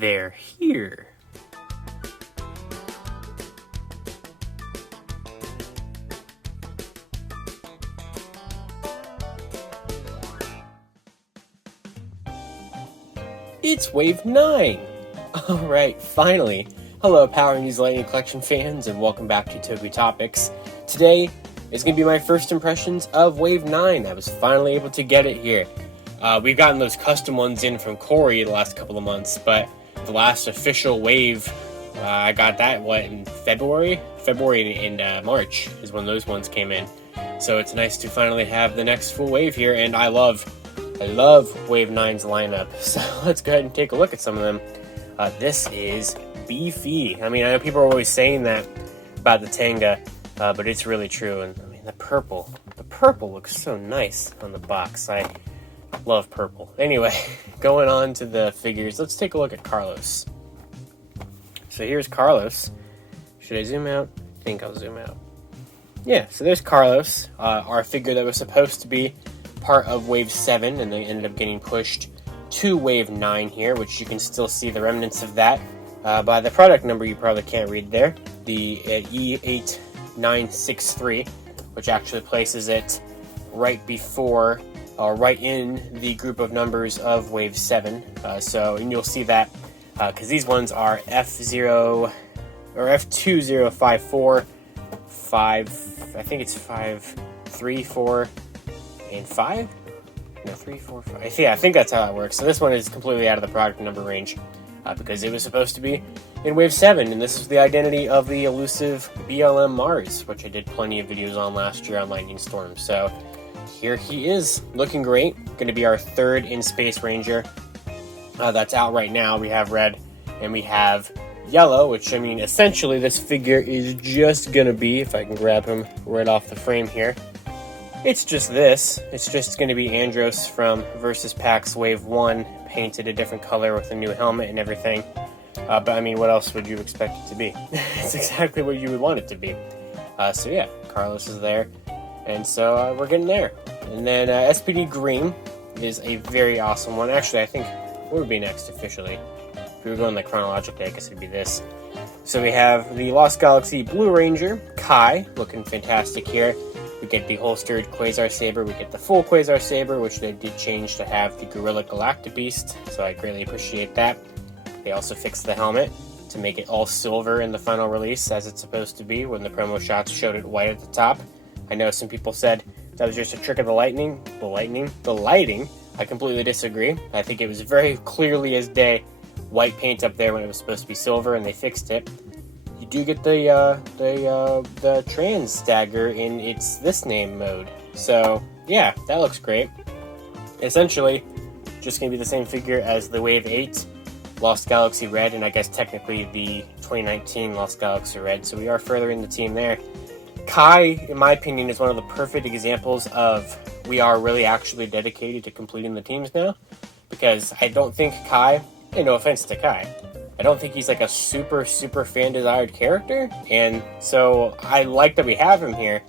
they're here. It's Wave 9! Alright, finally. Hello Power News Lightning Collection fans, and welcome back to Toku Topics. Today is going to be my first impressions of Wave 9. I was finally able to get it here. We've gotten those custom ones in from Corey the last couple of months, but the last official wave, I got that, in February? February and March is when those ones came in. So it's nice to finally have the next full wave here, and I love Wave 9's lineup. So let's go ahead and take a look at some of them. This is beefy. I mean, I know people are always saying that about the Tenga, but it's really true. And I mean, the purple looks so nice on the box. I love purple. Anyway, going on to the figures, let's take a look at Carlos. So here's Carlos. Should I zoom out? I think I'll zoom out. Yeah, so there's Carlos, our figure that was supposed to be part of Wave 7, and they ended up getting pushed to Wave 9 here, which you can still see the remnants of that by the product number you probably can't read there, the E8963, which actually places it right before, right in the group of numbers of Wave 7. And you'll see that, because these ones are F0, or F2054, 5, I think it's 5, 3, 4, and 5? No, 3, 4, 5. Yeah, I think that's how that works. So this one is completely out of the product number range because it was supposed to be in Wave 7, and this is the identity of the elusive BLM Mars, which I did plenty of videos on last year on Lightning Storm. So here he is, looking great. Going to be our third in Space Ranger that's out right now. We have red and we have yellow, which, I mean, essentially this figure is just going to be, if I can grab him right off the frame here, it's just this. It's just going to be Andros from Versus Pack's Wave 1, painted a different color with a new helmet and everything. But I mean, what else would you expect it to be? It's exactly what you would want it to be. So yeah, Carlos is there. And so we're getting there. And then S.P.D Green is a very awesome one. Actually, I think, what would be next officially? If we were going like chronologically, I guess it'd be this. So we have the Lost Galaxy Blue Ranger, Kai, looking fantastic here. We get the holstered Quasar Saber, we get the full Quasar Saber, which they did change to have the Gorilla Galactic Beast, so I greatly appreciate that. They also fixed the helmet to make it all silver in the final release, as it's supposed to be, when the promo shots showed it white at the top. I know some people said that was just a trick of the lighting. I completely disagree. I think it was very clearly as day white paint up there when it was supposed to be silver, and they fixed it. You do get the trans dagger in its this name mode. So yeah, that looks great. Essentially, just gonna be the same figure as the Wave 8 Lost Galaxy Red, and I guess technically the 2019 Lost Galaxy Red. So we are further in the team there. Kai, in my opinion, is one of the perfect examples of we are really actually dedicated to completing the teams now, because I don't think Kai, and no offense to Kai, I don't think he's like a super fan-desired character, and so I like that we have him here,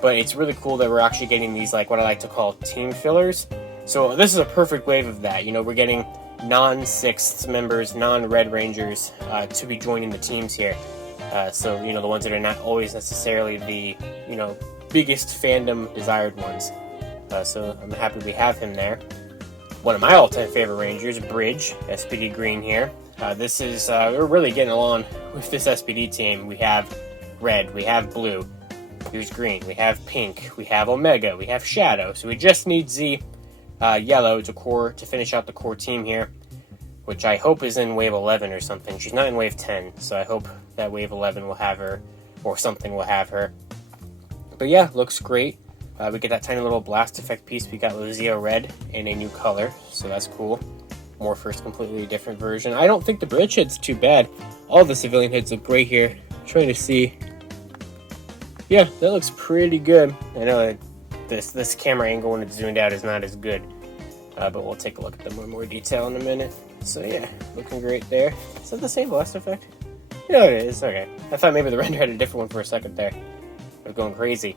but it's really cool that we're actually getting these, like, what I like to call team fillers. So this is a perfect wave of that. You know, we're getting non-Sixths members, non-Red Rangers to be joining the teams here. So, you know, the ones that are not always necessarily the, you know, biggest fandom-desired ones. So I'm happy we have him there. One of my all-time favorite Rangers, Bridge, S.P.D Green here. This is, we're really getting along with this S.P.D team. We have red, we have blue, here's green, we have pink, we have Omega, we have Shadow. So we just need Z yellow to finish out the core team here, which I hope is in Wave 11 or something. She's not in Wave 10, so I hope that Wave 11 will have her, or something will have her. But yeah, looks great. We get that tiny little blast effect piece. We got Luzio red in a new color, so that's cool. Morphin's completely different version. I don't think the bridge head's too bad. All the civilian heads look great here. I'm trying to see. Yeah, that looks pretty good. I know this camera angle when it's zoomed out is not as good, but we'll take a look at them in more detail in a minute. So yeah, looking great there. Is that the same blast effect? Yeah, it is. Okay. I thought maybe the render had a different one for a second there. I was going crazy.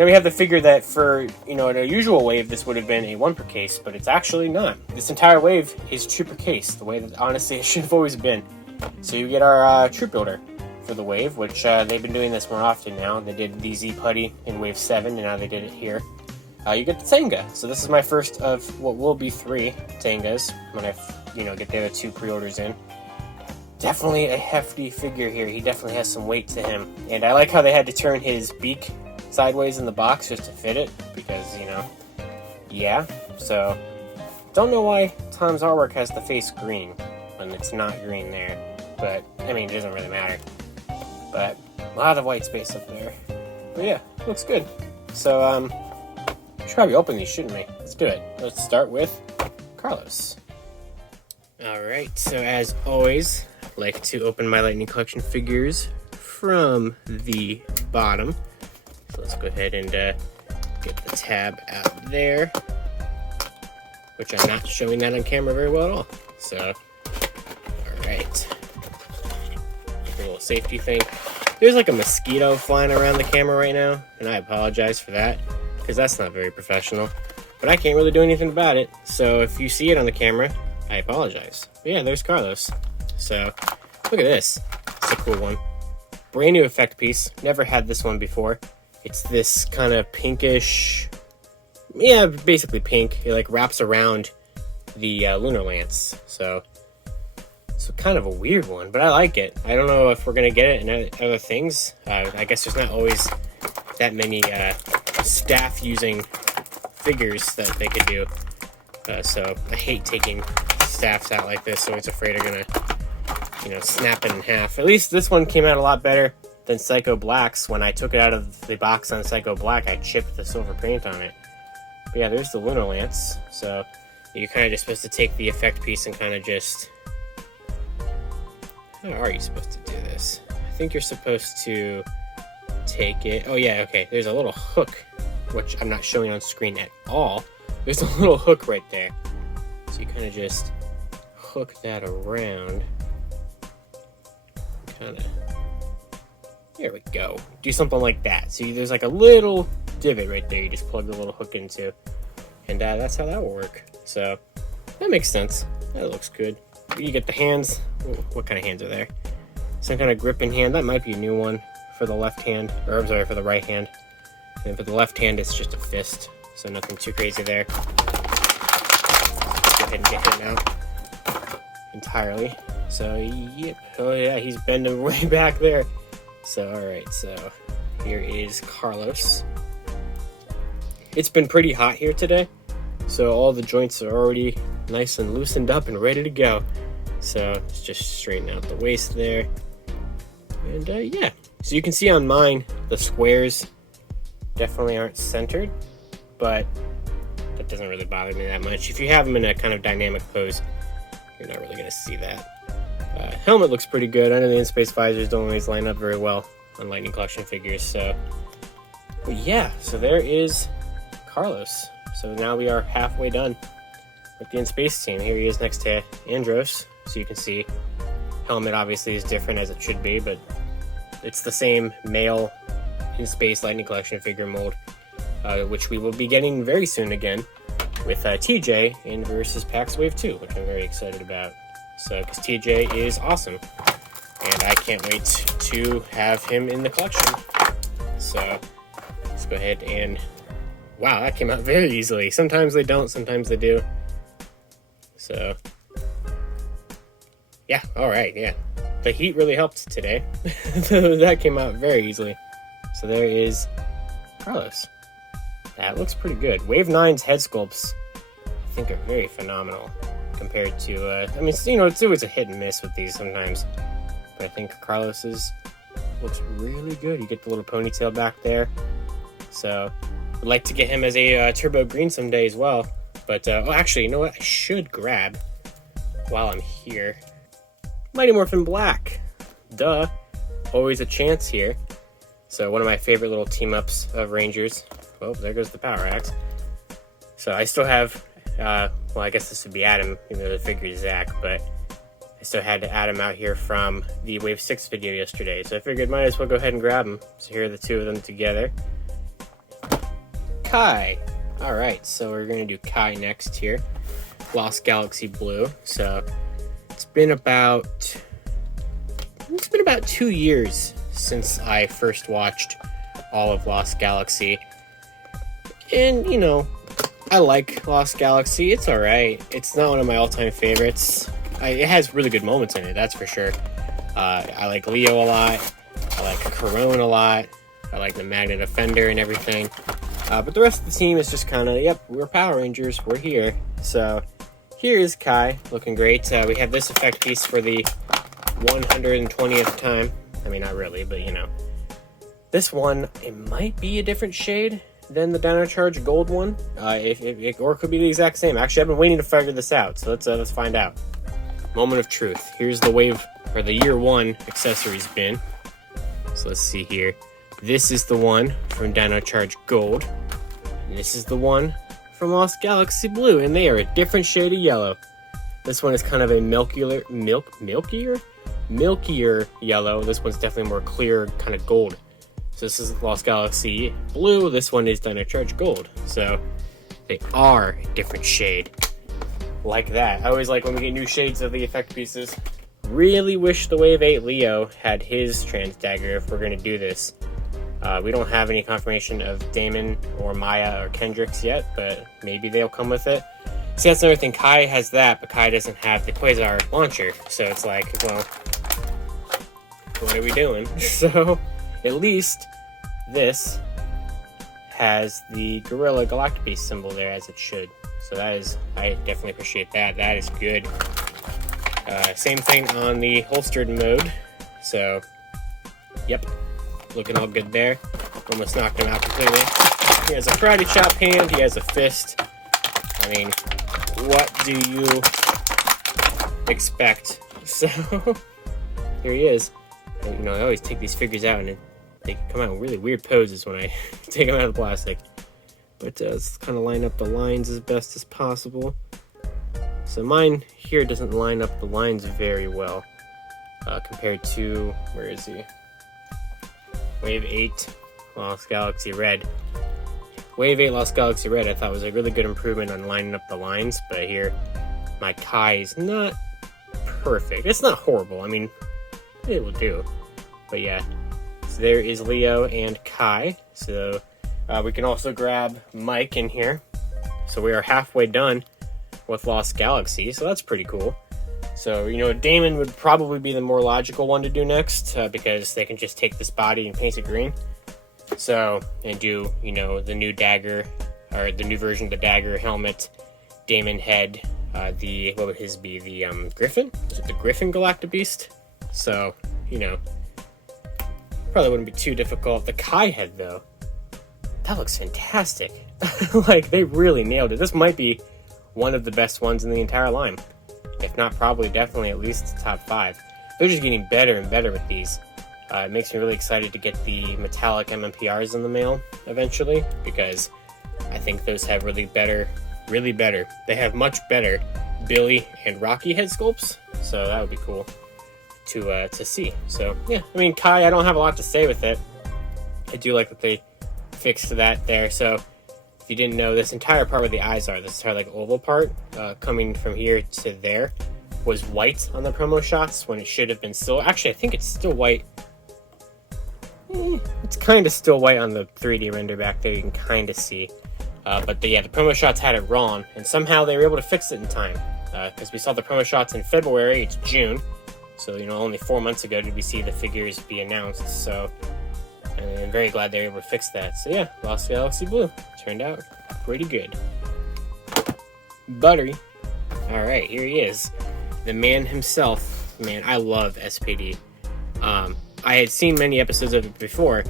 Then we have the figure that for, in a usual wave, this would have been a 1 per case, but it's actually not. This entire wave is 2 per case, the way that, honestly, it should have always been. So you get our troop builder for the wave, which they've been doing this more often now. They did the Z-Putty in wave 7, and now they did it here. You get the Tenga. So this is my first of what will be 3 Tengas when I, get the other 2 pre-orders in. Definitely a hefty figure here. He definitely has some weight to him. And I like how they had to turn his beak sideways in the box just to fit it, because, yeah. So, don't know why Tom's artwork has the face green when it's not green there. But, it doesn't really matter. But, a lot of white space up there. But yeah, looks good. So, we should probably open these, shouldn't we? Let's do it. Let's start with Carlos. Alright, so as always, I like to open my Lightning Collection figures from the bottom. So let's go ahead and get the tab out there, which I'm not showing that on camera very well at all. So, alright. A little safety thing. There's like a mosquito flying around the camera right now, and I apologize for that, because that's not very professional. But I can't really do anything about it, so if you see it on the camera, I apologize. But yeah, there's Carlos. So, look at this. It's a cool one. Brand new effect piece. Never had this one before. It's this kind of pinkish, yeah, basically pink. It wraps around the lunar lance. So kind of a weird one, but I like it. I don't know if we're gonna get it in other things. I guess there's not always that many staff using figures that they could do. So I hate taking staffs out like this. Always afraid they're gonna, snap it in half. At least this one came out a lot better than Psycho Black's. When I took it out of the box on Psycho Black, I chipped the silver paint on it. But yeah, there's the Lunar Lance. So you're kind of just supposed to take the effect piece and kind of just... How are you supposed to do this? I think you're supposed to take it... Oh yeah, okay. There's a little hook, which I'm not showing on screen at all. There's a little hook right there. So you kind of just hook that around. Kind of... There we go. Do something like that. See, there's like a little divot right there. You just plug the little hook into. And that's how that will work. So, that makes sense. That looks good. You get the hands. What kind of hands are there? Some kind of gripping hand. That might be a new one for the left hand. Or, I'm sorry, for the right hand. And for the left hand, it's just a fist. So, nothing too crazy there. Go ahead and get him out entirely. So, yep. Oh, yeah, he's bending way back there. So, alright, so here is Carlos. It's been pretty hot here today, so all the joints are already nice and loosened up and ready to go. So, let's just straighten out the waist there. And, yeah. So you can see on mine, the squares definitely aren't centered, but that doesn't really bother me that much. If you have them in a kind of dynamic pose, you're not really going to see that. Helmet looks pretty good. I know the in-space visors don't always line up very well on Lightning Collection figures, so... But yeah, so there is Carlos. So now we are halfway done with the in-space team. Here he is next to Andros, so you can see helmet obviously is different as it should be, but it's the same male in-space Lightning Collection figure mold, which we will be getting very soon again with TJ in versus PAX Wave 2, which I'm very excited about. So, because TJ is awesome, and I can't wait to have him in the collection. So, let's go ahead and... Wow, that came out very easily. Sometimes they don't, sometimes they do. So, yeah, alright, yeah. The heat really helped today. That came out very easily. So there is Carlos. That looks pretty good. Wave 9's head sculpts, I think, are very phenomenal. Compared to, it's always a hit and miss with these sometimes. But I think Carlos's looks really good. You get the little ponytail back there. So, I'd like to get him as a turbo green someday as well. But, actually, you know what? I should grab, while I'm here, Mighty Morphin Black. Duh. Always a chance here. So, one of my favorite little team-ups of Rangers. Oh, there goes the power axe. So, I still have... well, I guess this would be Adam, even though the figure is Zach, but I still had to add him out here from the Wave 6 video yesterday, so I figured might as well go ahead and grab him. So here are the two of them together. Kai. Alright, so we're going to do Kai next here. Lost Galaxy Blue. So it's been about 2 years since I first watched all of Lost Galaxy. And, you know, I like Lost Galaxy. It's alright. It's not one of my all-time favorites. It has really good moments in it, that's for sure. I like Leo a lot. I like Corone a lot. I like the Magnet Offender and everything. But the rest of the team is just kind of, yep, we're Power Rangers. We're here. So here is Kai, looking great. We have this effect piece for the 120th time. I mean, not really, but you know. This one, it might be a different shade than the Dino Charge Gold one. Or it could be the exact same. Actually, I've been waiting to figure this out, so let's find out. Moment of truth. Here's the wave, or the year 1 accessories bin. So let's see here. This is the one from Dino Charge Gold. And this is the one from Lost Galaxy Blue, and they are a different shade of yellow. This one is kind of a milkier yellow. This one's definitely more clear, kind of gold. So this is Lost Galaxy Blue. This one is Dino Charge Gold. So they are a different shade. Like that. I always like when we get new shades of the effect pieces. Really wish the Wave 8 Leo had his trans dagger if we're going to do this. We don't have any confirmation of Damon or Maya or Kendricks yet, but maybe they'll come with it. See, that's another thing. Kai has that, but Kai doesn't have the Quasar launcher. So it's like, well, what are we doing? So at least this has the Gorilla Galactic symbol there, as it should. So that is, I definitely appreciate that. That is good. Same thing on the holstered mode. So, yep, looking all good there. Almost knocked him out completely. He has a karate chop hand. He has a fist. I mean, what do you expect? So, here he is. And, you know, I always take these figures out and they come out in really weird poses when I take them out of the plastic. But let's kind of line up the lines as best as possible. So mine here doesn't line up the lines very well compared to, where is he? Wave 8 Lost Galaxy Red. Wave 8 Lost Galaxy Red I thought was a really good improvement on lining up the lines, but here my Kai is not perfect. It's not horrible, I mean, it will do. But yeah, so there is Leo and Kai. So we can also grab Mike in here. So we are halfway done with Lost Galaxy, so that's pretty cool. So, you know, Damon would probably be the more logical one to do next, because they can just take this body and paint it green. So, and do, you know, the new dagger, or the new version of the dagger, helmet, Damon head, what would his be, the Griffin? Is it the Griffin Galactic Beast? So, you know, probably wouldn't be too difficult. The Kai head, though, that looks fantastic. Like, they really nailed it. This might be one of the best ones in the entire line. If not, probably, definitely at least top 5. They're just getting better and better with these. It makes me really excited to get the metallic MMPRs in the mail eventually, because I think those have really better. They have much better Billy and Rocky head sculpts, so that would be cool to see. So yeah, I mean, Kai, I don't have a lot to say with it. I do like that they fixed that there. So if you didn't know, this entire part where the eyes are, this entire like oval part coming from here to there, was white on the promo shots when it should have been still. Actually, I think it's still white. It's kind of still white on the 3D render back there. You can kind of see. But yeah, the promo shots had it wrong, and somehow they were able to fix it in time. Because we saw the promo shots in February, it's June. So, you know, only 4 months ago did we see the figures be announced. So, I'm very glad they were able to fix that. So yeah, Lost Galaxy Blue turned out pretty good. Buttery. Alright, here he is. The man himself. Man, I love S.P.D. I had seen many episodes of it before,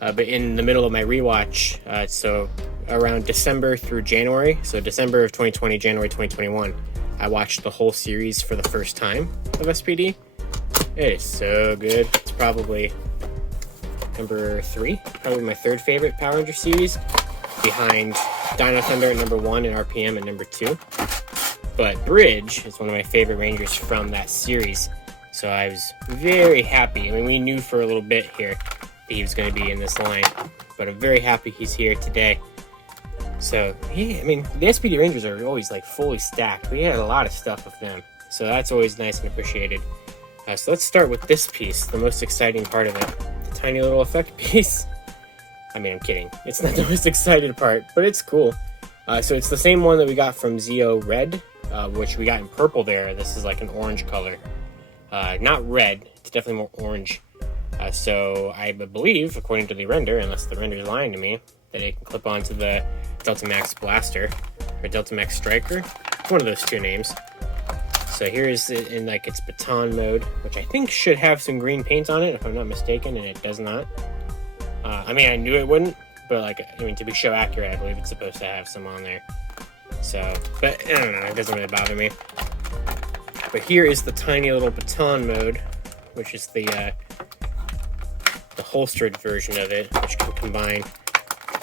but in the middle of my rewatch, so around December through January, so December of 2020, January 2021, I watched the whole series for the first time of S.P.D. It is so good. It's probably number 3, probably my 3rd favorite Power Ranger series, behind Dino Thunder at number 1 and RPM at number 2. But Bridge is one of my favorite Rangers from that series. So I was very happy. I mean, we knew for a little bit here that he was going to be in this line, but I'm very happy he's here today. So, yeah, I mean, the S.P.D. Rangers are always, like, fully stacked. We had a lot of stuff with them. So that's always nice and appreciated. So let's start with this piece, the most exciting part of it. The tiny little effect piece. I mean, I'm kidding. It's not the most excited part, but it's cool. So it's the same one that we got from Zeo Red, which we got in purple there. This is like an orange color. Not red. It's definitely more orange. So I believe, according to the render, unless the render is lying to me, that it can clip onto the Delta Max Blaster, or Delta Max Striker. One of those two names. So here's it in like its baton mode, which I think should have some green paint on it, if I'm not mistaken, and it does not. I mean, I knew it wouldn't, but like, I mean, to be show accurate, I believe it's supposed to have some on there. So, but I don't know, it doesn't really bother me. But here is the tiny little baton mode, which is the holstered version of it, which can combine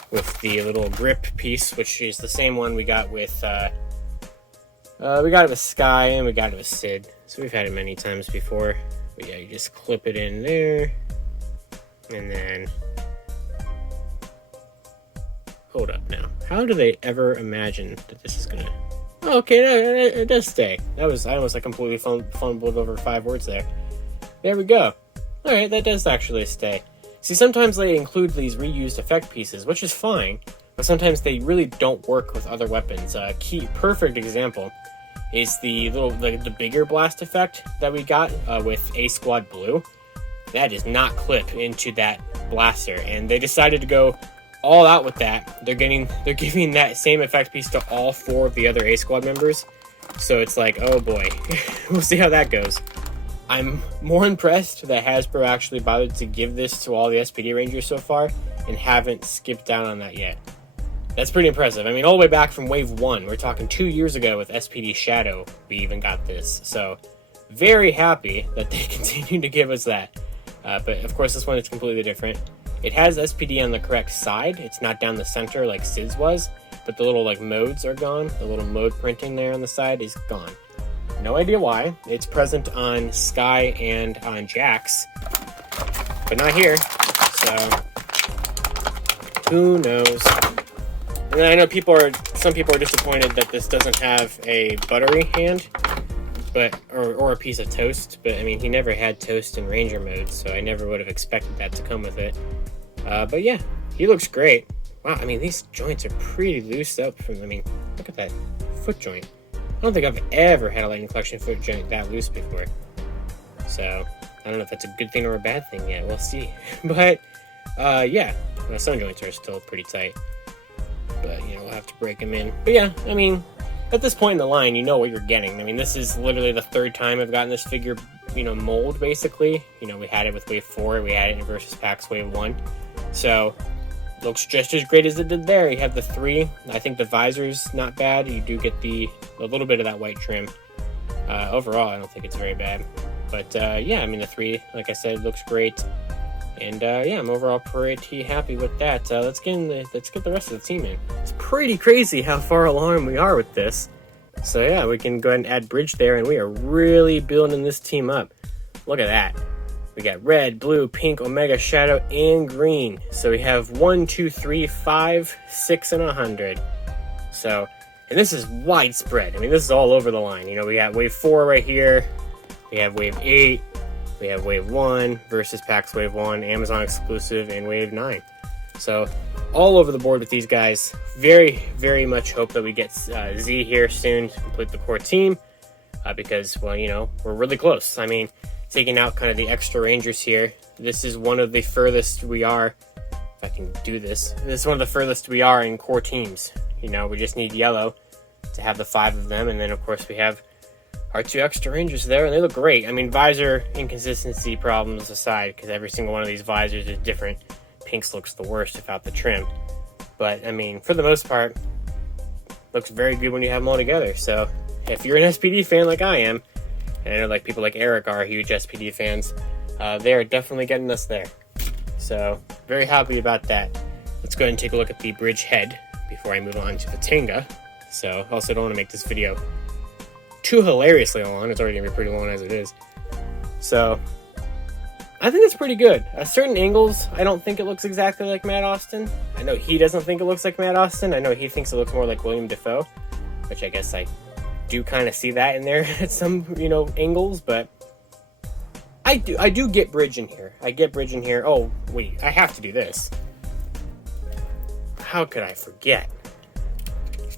with the little grip piece, which is the same one we got with Sky and we got it with Sid. So we've had it many times before. But yeah, you just clip it in there, and then hold up now. How do they ever imagine that this is gonna? Oh, okay, it does stay. I almost like completely fumbled over 5 words there. There we go. All right, that does actually stay. See, sometimes they include these reused effect pieces, which is fine, but sometimes they really don't work with other weapons. Perfect example is the bigger blast effect that we got with A Squad Blue. That does not clip into that blaster, and they decided to go all out with that. They're giving that same effect piece to all 4 of the other A Squad members. So it's like, oh boy, we'll see how that goes. I'm more impressed that Hasbro actually bothered to give this to all the S.P.D. Rangers so far and haven't skipped down on that yet. That's pretty impressive. I mean, all the way back from Wave 1, we're talking 2 years ago with S.P.D. Shadow, we even got this. So, very happy that they continue to give us that. But, of course, this one is completely different. It has S.P.D. on the correct side. It's not down the center like Sid's was, but the little, like, modes are gone. The little mode printing there on the side is gone. No idea why. It's present on Sky and on Jax, but not here. So, who knows? And I know some people are disappointed that this doesn't have a buttery hand, or a piece of toast. But I mean, he never had toast in Ranger mode, so I never would have expected that to come with it. But yeah, he looks great. Wow, I mean, these joints are pretty loose up. Look at that foot joint. I don't think I've ever had a Lightning Collection foot joint that loose before. So, I don't know if that's a good thing or a bad thing yet. We'll see. But, yeah. Some joints are still pretty tight. But, we'll have to break them in. But yeah, I mean, at this point in the line, you know what you're getting. I mean, this is literally the 3rd time I've gotten this figure, mold, basically. We had it with Wave 4. We had it in Versus Packs Wave 1. So, looks just as great as it did there. You have the 3. I think the visor's not bad. You do get a little bit of that white trim. Overall, I don't think it's very bad. But yeah, I mean, the 3, like I said, looks great. And yeah, I'm overall pretty happy with that. Let's get the rest of the team in. It's pretty crazy how far along we are with this. So yeah, we can go ahead and add Bridge there, and we are really building this team up. Look at that. We got red, blue, pink, omega, shadow, and green. So we have 1, 2, 3, 5, 6, and 100. So, and this is widespread. I mean, this is all over the line. We got Wave 4 right here. We have Wave 8. We have Wave 1, Versus Packs Wave 1, Amazon exclusive, and Wave 9. So, all over the board with these guys. Very, very much hope that we get Z here soon to complete the core team. Because, well, we're really close. I mean, taking out kind of the extra Rangers here, this is one of the furthest we are, if I can do this, this is one of the furthest we are in core teams. We just need yellow to have the 5 of them, and then of course we have our 2 extra Rangers there, and they look great. I mean, visor inconsistency problems aside, because every single one of these visors is different. Pink's looks the worst without the trim. But, I mean, for the most part, looks very good when you have them all together. So, if you're an S.P.D. fan like I am, and I know like people like Eric are huge S.P.D. fans, they are definitely getting us there. So, very happy about that. Let's go ahead and take a look at the bridge head before I move on to the Tenga. So, also don't want to make this video too hilariously long. It's already going to be pretty long as it is. So, I I think it's pretty good. At certain angles, I don't think it looks exactly like Matt Austin. I know he doesn't think it looks like Matt Austin. I know he thinks it looks more like William Dafoe, which I guess I do kind of see that in there at some, angles, but I do get Bridge in here. I get Bridge in here. Oh, wait, I have to do this. How could I forget?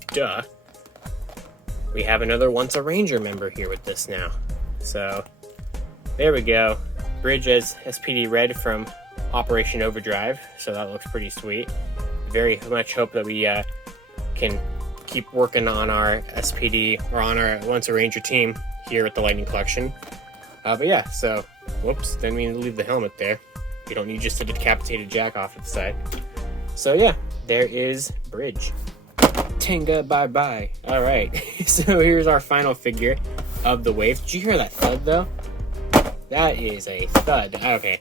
Duh. We have another Once a Ranger member here with this now. So, there we go. Bridge as S.P.D. Red from Operation Overdrive, so that looks pretty sweet. Very much hope that we can keep working on our S.P.D. or on our Once a Ranger team here at the Lightning Collection. But yeah, so, whoops, didn't mean to leave the helmet there. You don't need just a decapitated jack off to the side. So yeah, there is Bridge. Tenga, bye-bye. Alright, so here's our final figure of the wave. Did you hear that thud, though? That is a thud. Okay.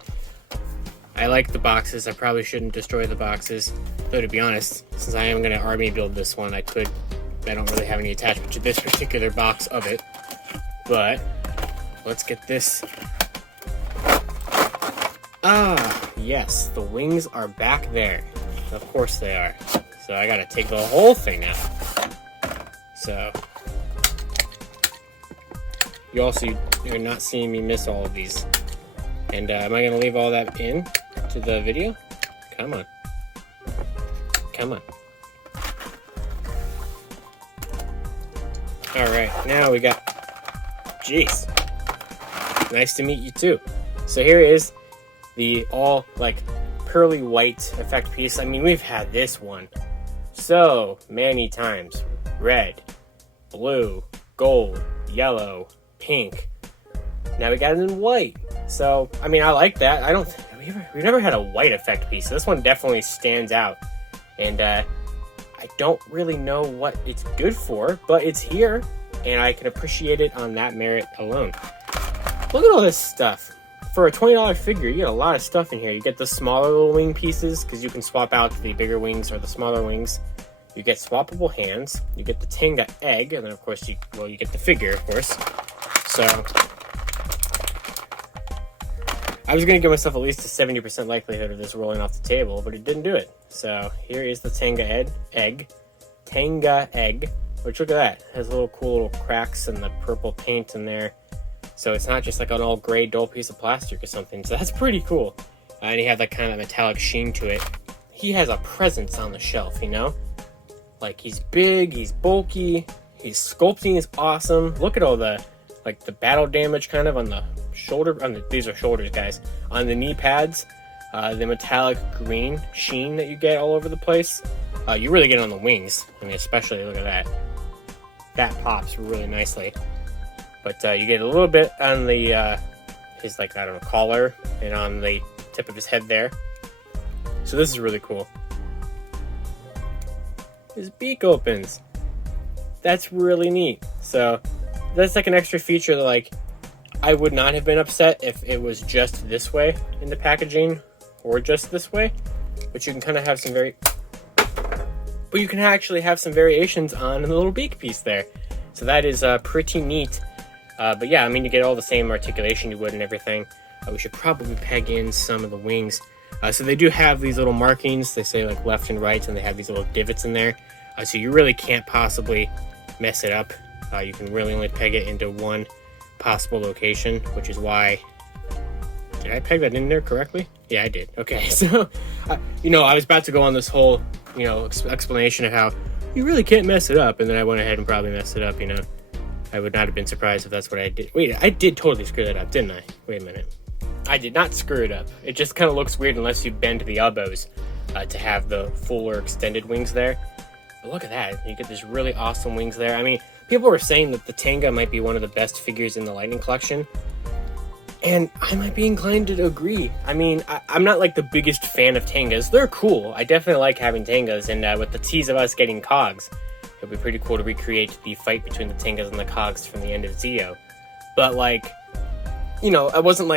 I like the boxes. I probably shouldn't destroy the boxes. Though, to be honest, since I am going to army build this one, I don't really have any attachment to this particular box of it. But, let's get this. Ah, yes, the wings are back there. Of course they are. So I gotta take the whole thing out. So, you're not seeing me miss all of these. And am I gonna leave all that in to the video? Come on. Come on. Alright, now we got... Jeez. Nice to meet you too. So here is the all, pearly white effect piece. I mean, we've had this one so many times. Red, blue, gold, yellow, pink. Now we got it in white. So, I mean, I like that. We've never had a white effect piece. This one definitely stands out. And I don't really know what it's good for, but it's here, and I can appreciate it on that merit alone. Look at all this stuff. For a $20 figure, you get a lot of stuff in here. You get the smaller little wing pieces, because you can swap out the bigger wings or the smaller wings. You get swappable hands. You get the Tenga egg, and then of course you get the figure, of course. So I was gonna give myself at least a 70% likelihood of this rolling off the table, but it didn't do it. So here is the Tenga egg, which look at that, it has little cool little cracks and the purple paint in there. So it's not just like an all gray dull piece of plastic or something. So that's pretty cool. And you have that kind of metallic sheen to it. He has a presence on the shelf, Like, he's big, he's bulky, his sculpting is awesome. Look at all the battle damage kind of on the shoulder. These are shoulders, guys. On the knee pads, the metallic green sheen that you get all over the place. You really get it on the wings. I mean, especially, look at that. That pops really nicely. But you get a little bit on the, his, collar and on the tip of his head there. So this is really cool. His beak opens. That's really neat. So that's like an extra feature that I would not have been upset if it was just this way in the packaging or just this way. But you can kind of have you can actually have some variations on the little beak piece there. So that is pretty neat. But yeah, I mean, you get all the same articulation you would and everything. We should probably peg in some of the wings. So they do have these little markings. They say left and right, and they have these little divots in there. So you really can't possibly mess it up. You can really only peg it into one possible location, which is why... Did I peg that in there correctly? Yeah, I did. Okay, so, I was about to go on this whole, explanation of how you really can't mess it up, and then I went ahead and probably messed it up, I would not have been surprised if that's what I did. Wait, I did totally screw that up, didn't I? Wait a minute. I did not screw it up. It just kind of looks weird unless you bend the elbows to have the fuller extended wings there. But look at that. You get this really awesome wings there. I mean, people were saying that the Tenga might be one of the best figures in the Lightning Collection. And I might be inclined to agree. I mean, I'm not the biggest fan of Tengas. They're cool. I definitely like having Tengas. And with the tease of us getting Cogs, it'd be pretty cool to recreate the fight between the Tengas and the Cogs from the end of Zeo. But I wasn't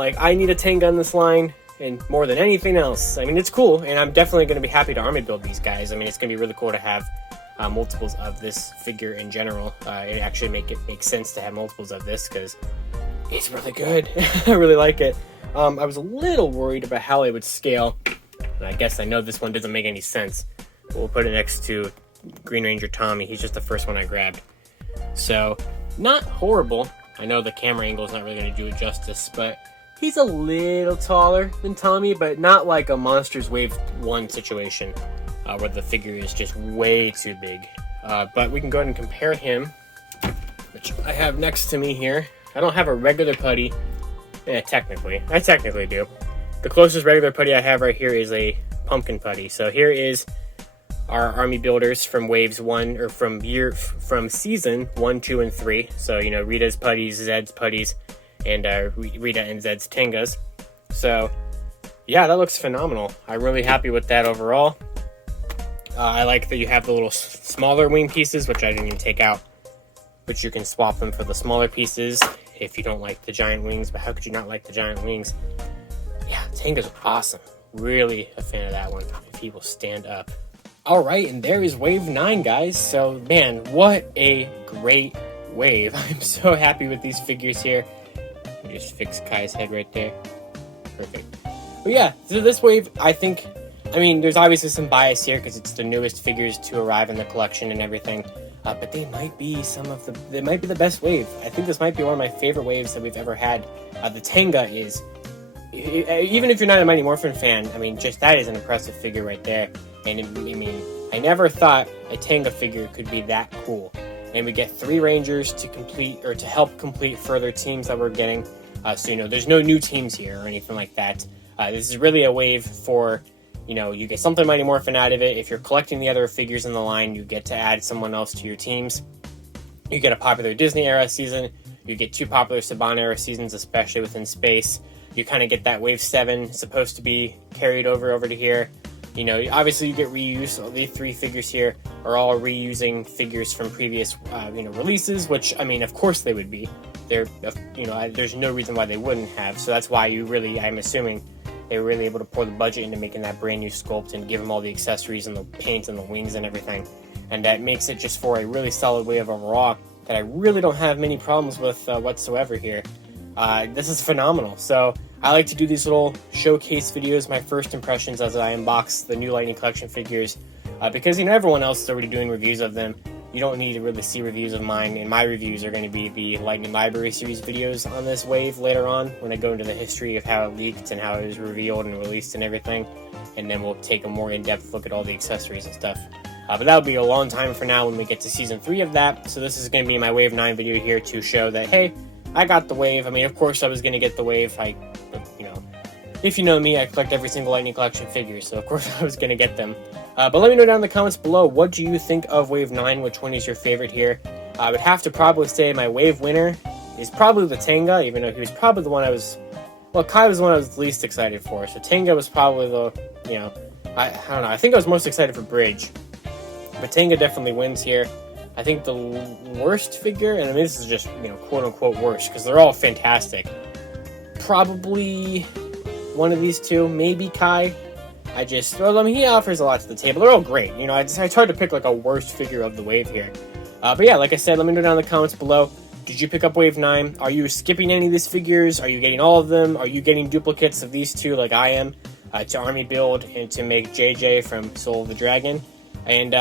I need a Tenga in this line, and more than anything else. I mean, it's cool, and I'm definitely going to be happy to army build these guys. I mean, it's going to be really cool to have multiples of this figure in general. It actually make sense to have multiples of this, because it's really good. I really like it. I was a little worried about how it would scale. I guess I know this one doesn't make any sense. We'll put it next to Green Ranger Tommy. He's just the first one I grabbed. So, not horrible. I know the camera angle is not really going to do it justice, but he's a little taller than Tommy, but not like a Monsters Wave 1 situation, where the figure is just way too big. But we can go ahead and compare him, which I have next to me here. I don't have a regular putty. Technically. I technically do. The closest regular putty I have right here is a pumpkin putty. So here is our army builders from waves 1, or from season 1, 2, and 3. So, you know, Rita's putties, Zed's putties, and Rita and Zed's Tengas. So, yeah, that looks phenomenal. I'm really happy with that overall. I like that you have the little smaller wing pieces, which I didn't even take out, but you can swap them for the smaller pieces if you don't like the giant wings. But how could you not like the giant wings? Yeah, Tenga's awesome. Really a fan of that one, if he will stand up. Alright, and there is wave 9, guys. So, man, what a great wave. I'm so happy with these figures here. Let me just fix Kai's head right there. Perfect. But yeah, so this wave, I mean, there's obviously some bias here because it's the newest figures to arrive in the collection and everything. But they might be they might be the best wave. I think this might be one of my favorite waves that we've ever had. The Tenga is, even if you're not a Mighty Morphin fan, I mean, just that is an impressive figure right there. And I never thought a Tenga figure could be that cool. And we get 3 Rangers to complete, or to help complete further teams that we're getting. So, you know, there's no new teams here or anything like that. This is really a wave for, you know, you get something Mighty Morphin out of it. If you're collecting the other figures in the line, you get to add someone else to your teams. You get a popular Disney era season. You get 2 popular Saban era seasons, especially within space. You kind of get that wave 7 supposed to be carried over to here. You know, obviously you get reuse. All the 3 figures here are all reusing figures from previous, releases, which, I mean, of course they would be. They're, there's no reason why they wouldn't have. So that's why I'm assuming they were really able to pour the budget into making that brand new sculpt and give them all the accessories and the paint and the wings and everything. And that makes it just for a really solid wave overall that I really don't have many problems with whatsoever here. This is phenomenal. So I like to do these little showcase videos, my first impressions as I unbox the new Lightning Collection figures, because, you know, everyone else is already doing reviews of them. You don't need to really see reviews of mine, and my reviews are going to be the Lightning Library series videos on this wave later on, when I go into the history of how it leaked and how it was revealed and released and everything, and then we'll take a more in-depth look at all the accessories and stuff. But that'll be a long time from now when we get to Season 3 of that, so this is going to be my Wave 9 video here to show that, hey, I got the wave. I mean, of course I was going to get the wave. If you know me, I collect every single Lightning Collection figure, so of course I was going to get them. But let me know down in the comments below, what do you think of Wave 9? Which one is your favorite here? I would have to probably say my wave winner is probably the Tenga, even though he was probably the one Kai was the one I was least excited for. So Tenga was probably I don't know, I think I was most excited for Bridge. But Tenga definitely wins here. I think the worst figure, and I mean this is just, quote-unquote worst, because they're all fantastic. Probably one of these two, maybe Kai. He offers a lot to the table. They're all great. I tried to pick like a worst figure of the wave here. But yeah, like I said, let me know down in the comments below. Did you pick up Wave 9? Are you skipping any of these figures? Are you getting all of them? Are you getting duplicates of these two like I am to army build and to make JJ from Soul of the Dragon? And,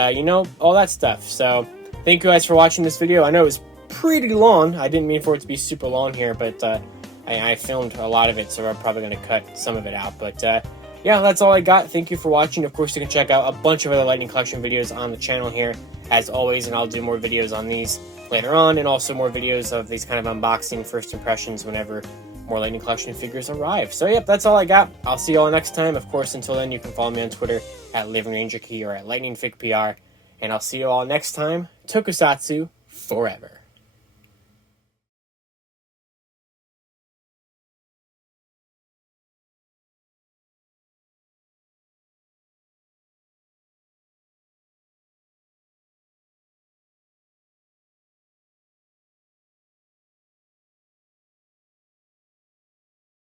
all that stuff. So, thank you guys for watching this video. I know it was pretty long. I didn't mean for it to be super long here, but I filmed a lot of it, so I'm probably going to cut some of it out. But, yeah, that's all I got. Thank you for watching. Of course, you can check out a bunch of other Lightning Collection videos on the channel here, as always, and I'll do more videos on these later on, and also more videos of these kind of unboxing first impressions whenever more Lightning Collection figures arrive. So, yep, that's all I got. I'll see you all next time. Of course, until then, you can follow me on Twitter at LivingRangerKey or at LightningFigPR, and I'll see you all next time. Tokusatsu forever.